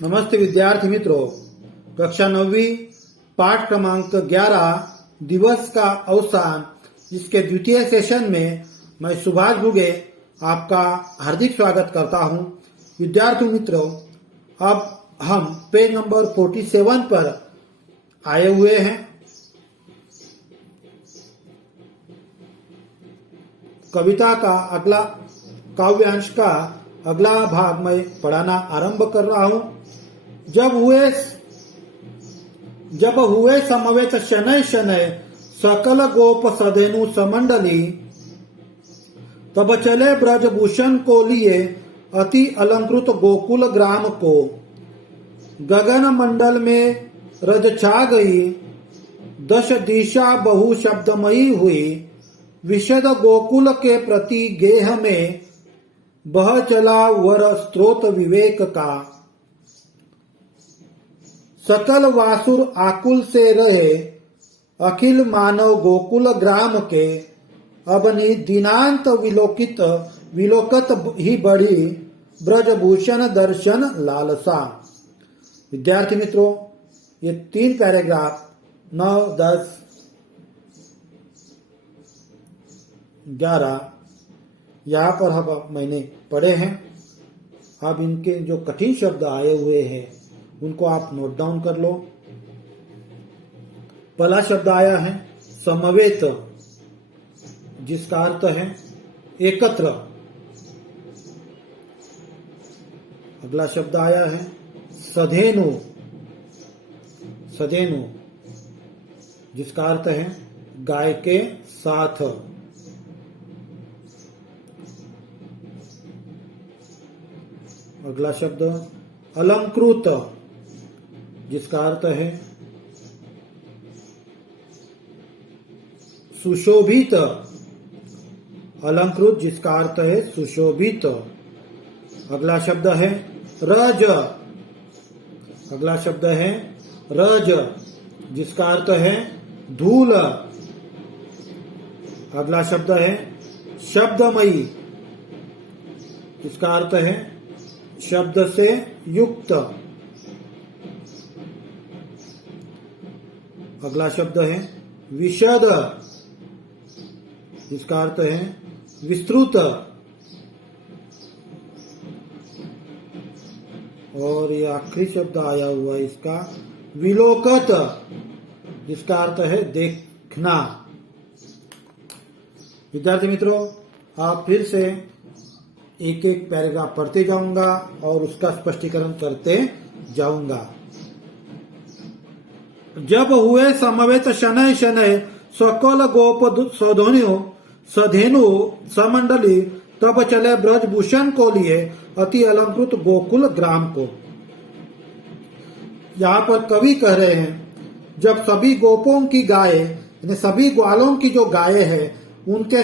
नमस्ते विद्यार्थी मित्रों, कक्षा 9वीं पाठ क्रमांक 11 दिवस का अवसान इसके द्वितीय सेशन में मैं सुभाष भुगे आपका हार्दिक स्वागत करता हूं। विद्यार्थी मित्रों, अब हम पेज नंबर 47 पर आए हुए हैं। कविता का अगला काव्यांश का अगला भाग मैं पढ़ाना आरंभ कर रहा हूं। जब हुए समवेत शनय शनय सकल गोप सधेनु समंडली, तब चले ब्रजभूषण को लिए अति अलंकृत गोकुल ग्राम को। गगन मंडल में रज छा गई, दश दिशा बहु शब्दमयी हुई। विशद गोकुल के प्रति गेह में बह चला वर स्त्रोत विवेक का। सकल वासुर आकुल से रहे, अखिल मानव गोकुल ग्राम के। अबनी दिनांत विलोकत ही बढ़ी, ब्रजभूषण दर्शन लालसा। विद्यार्थी मित्रों, ये 3 पैराग्राफ 9, 10, 11 यहाँ पर अब मैंने पढ़े हैं। अब इनके जो कठिन शब्द आए हुए हैं उनको आप नोट डाउन कर लो। पहला शब्द आया है समवेत, जिसका अर्थ है एकत्र। अगला शब्द आया है सधेनु, सधेनु जिसका अर्थ है गाय के साथ। अगला शब्द अलंकृत, जिसका अर्थ है सुशोभित। अलंकृत जिसका अर्थ है सुशोभित। अगला शब्द है रज, अगला शब्द है रज जिसका अर्थ है धूल। अगला शब्द है शब्दमयी, जिसका अर्थ है शब्द से युक्त। अगला शब्द है विशद, जिसका अर्थ है विस्तृत। और ये आखिरी शब्द आया हुआ है इसका विलोकत, जिसका अर्थ है देखना। विद्यार्थी मित्रों, आप फिर से एक एक पैराग्राफ पढ़ते जाऊंगा और उसका स्पष्टीकरण करते जाऊंगा। जब हुए समवेत शनय शनय सकल गोप सधेनु समंडली, तब चले ब्रजभूषण को लिए अति अलंकृत गोकुल ग्राम को। यहाँ पर कवि कह रहे हैं, जब सभी गोपों की गाय यानी सभी ग्वालों की जो गाय है उनके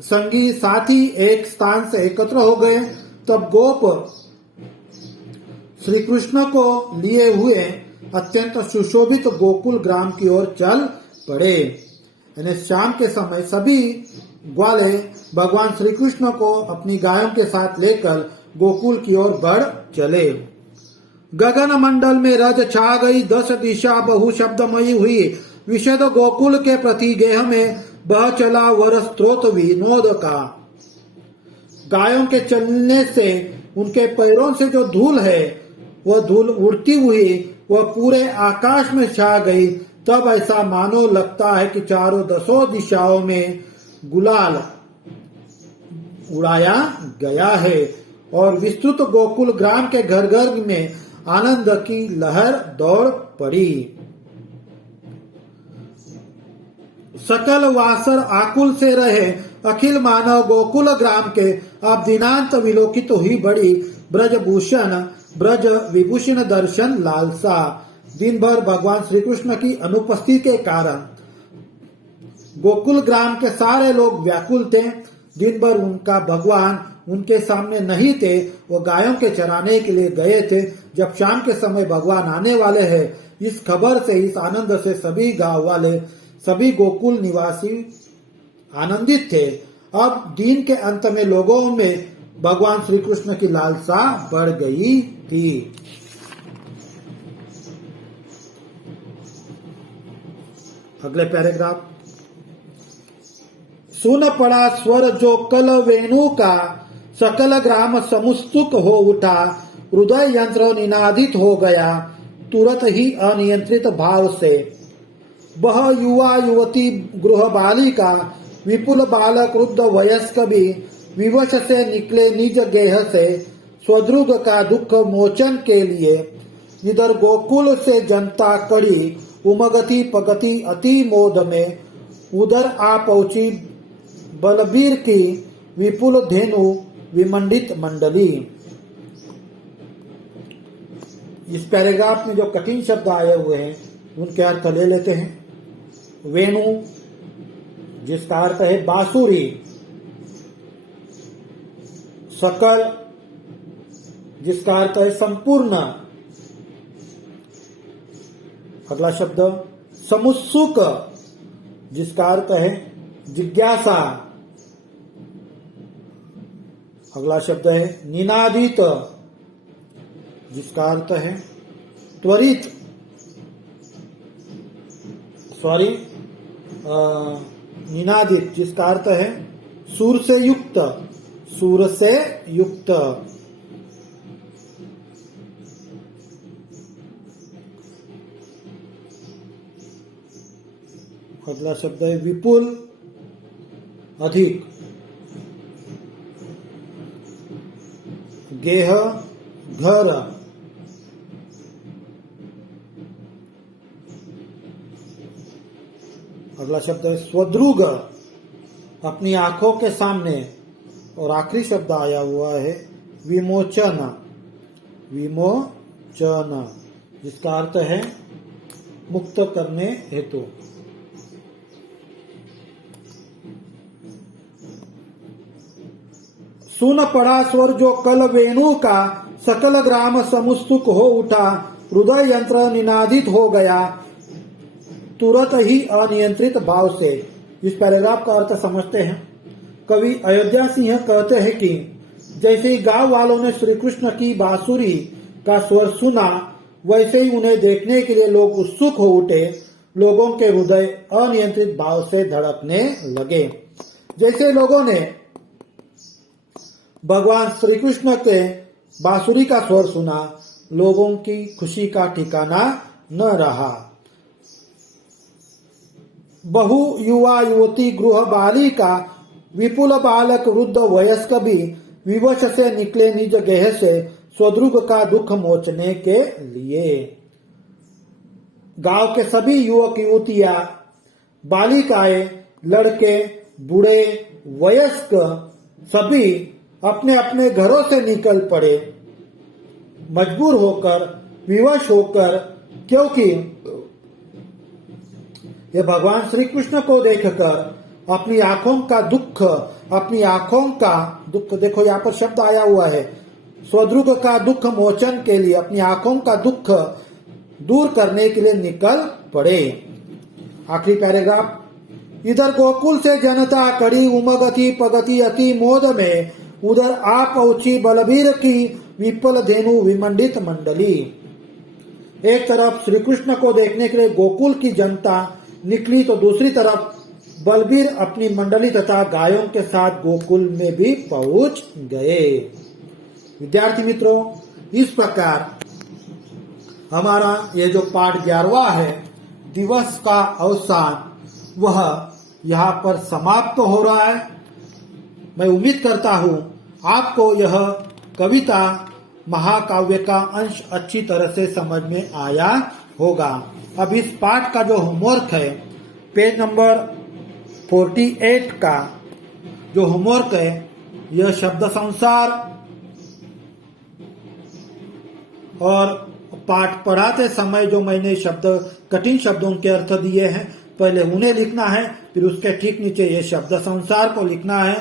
संगी साथी एक स्थान से एकत्र हो गए, तब गोप श्री कृष्ण को लिए हुए अत्यंत सुशोभित गोकुल ग्राम की ओर चल पड़े। यानी शाम के समय सभी ग्वाले भगवान श्री कृष्ण को अपनी गायों के साथ लेकर गोकुल की ओर बढ़ चले। गगन मंडल में रज छा गई, दश दिशा बहु शब्दमयी हुई। विशद गोकुल के प्रति गेह में बह चला वर स्त्रोत विनोद का। गायों के चलने से उनके पैरों से जो धूल है वह धूल उड़ती हुई वह पूरे आकाश में छा गई। तब ऐसा मानो लगता है कि चारों दसों दिशाओं में गुलाल उड़ाया गया है और विस्तृत गोकुल ग्राम के घर घर में आनंद की लहर दौड़ पड़ी। सकल वासर आकुल से रहे, अखिल मानव गोकुल ग्राम के। अब दिनांत विलोकित हुई बड़ी, ब्रज विभूषण दर्शन लालसा। दिन भर भगवान श्री कृष्ण की अनुपस्थिति के कारण गोकुल ग्राम के सारे लोग व्याकुल थे। दिन भर उनका भगवान उनके सामने नहीं थे, वो गायों के चराने के लिए गए थे। जब शाम के समय भगवान आने वाले हैं, इस खबर से, इस आनंद से सभी गांव वाले, सभी गोकुल निवासी आनंदित थे। अब दिन के अंत में लोगों में भगवान श्री कृष्ण की लालसा बढ़ गई थी। अगले पैराग्राफ, सुन पड़ा स्वर जो कल वेणु का, सकल ग्राम समुस्तुक हो उठा, हृदय यंत्र निनादित हो गया, तुरंत ही अनियंत्रित भाव से। वह युवा युवती गृह बालिका, विपुल बालक वृद्ध वयस्क भी विवश से निकले निज गेह से, स्वद्रुग का दुख मोचन के लिए। इधर गोकुल से जनता कड़ी, उमगती पगती अति मोद में, उधर आ पहुंची बलबीर की विपुल धेनु विमंडित मंडली। इस पैराग्राफ में जो कठिन शब्द आए हुए हैं उनके अर्थ ले लेते हैं। वेणु जिसका अर्थ है बांसुरी, सकल जिसका अर्थ है संपूर्ण। अगला शब्द समुत्सुक जिसका अर्थ है जिज्ञासा। अगला शब्द है निनादित जिसका अर्थ है त्वरित, निनादित जिसका अर्थ है सूर से युक्त, सूर से युक्त। अगला शब्द है विपुल अधिक, गेह घर। अगला शब्द है स्वद्रुग अपनी आंखों के सामने। और आखिरी शब्द आया हुआ है विमोचन, विमोचन जिसका अर्थ है मुक्त करने हेतु। सुन पड़ा स्वर जो कल वेणु का, सकल ग्राम समुस्तुक हो उठा, हृदय यंत्र निनादित हो गया, तुरंत ही अनियंत्रित भाव से। इस पैराग्राफ का अर्थ समझते हैं। कवि अयोध्या सिंह कहते हैं कि जैसे ही गांव वालों ने श्री कृष्ण की बांसुरी का स्वर सुना, वैसे ही उन्हें देखने के लिए लोग उत्सुक हो उठे। लोगों के हृदय अनियंत्रित भाव से धड़कने लगे। जैसे लोगों ने भगवान श्री कृष्ण के बांसुरी का स्वर सुना, लोगों की खुशी का ठिकाना न रहा। बहु युवा युवती गृह बालिका, विपुल बालक वृद्ध वयस्क भी विवश से निकले निज गेह से, स्वद्रुग का दुख मोचने के लिए। गांव के सभी युवक युवतियां, बालिकाएं, लड़के, बूढ़े, वयस्क सभी अपने अपने घरों से निकल पड़े, मजबूर होकर, विवश होकर, क्योंकि ये भगवान श्री कृष्ण को देखकर अपनी आंखों का दुख, देखो यहाँ पर शब्द आया हुआ है, स्वद्रुग का दुख मोचन के लिए, अपनी आंखों का दुख दूर करने के लिए निकल पड़े। आखिरी पैराग्राफ, इधर गोकुल से जनता कड़ी, उमगती पगती अति मोद में, उधर आ पहुंची बलबीर की विपुल धेनु विमंडित मंडली। एक तरफ श्री कृष्ण को देखने के लिए गोकुल की जनता निकली, तो दूसरी तरफ बलबीर अपनी मंडली तथा गायों के साथ गोकुल में भी पहुंच गए। विद्यार्थी मित्रों, इस प्रकार हमारा ये जो पाठ 11वां है, दिवस का अवसान, वह यहाँ पर समाप्त हो रहा है। मैं उम्मीद करता हूँ आपको यह कविता महाकाव्य का अंश अच्छी तरह से समझ में आया होगा। अब इस पाठ का जो होमवर्क है, पेज नंबर 48 का जो होमवर्क है, यह शब्द संसार और पाठ पढ़ाते समय जो मैंने कठिन शब्दों के अर्थ दिए हैं, पहले उन्हें लिखना है, फिर उसके ठीक नीचे ये शब्द संसार को लिखना है।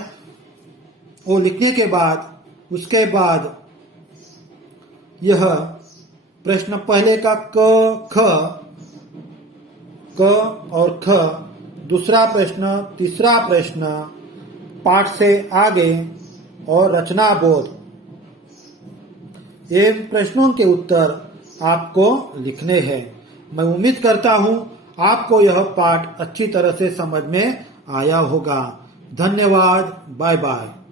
वो लिखने के बाद, उसके बाद यह प्रश्न पहले का क और ख, दूसरा प्रश्न, तीसरा प्रश्न, पाठ से आगे और रचना बोध। ये प्रश्नों के उत्तर आपको लिखने हैं। मैं उम्मीद करता हूं आपको यह पाठ अच्छी तरह से समझ में आया होगा। धन्यवाद। Bye bye.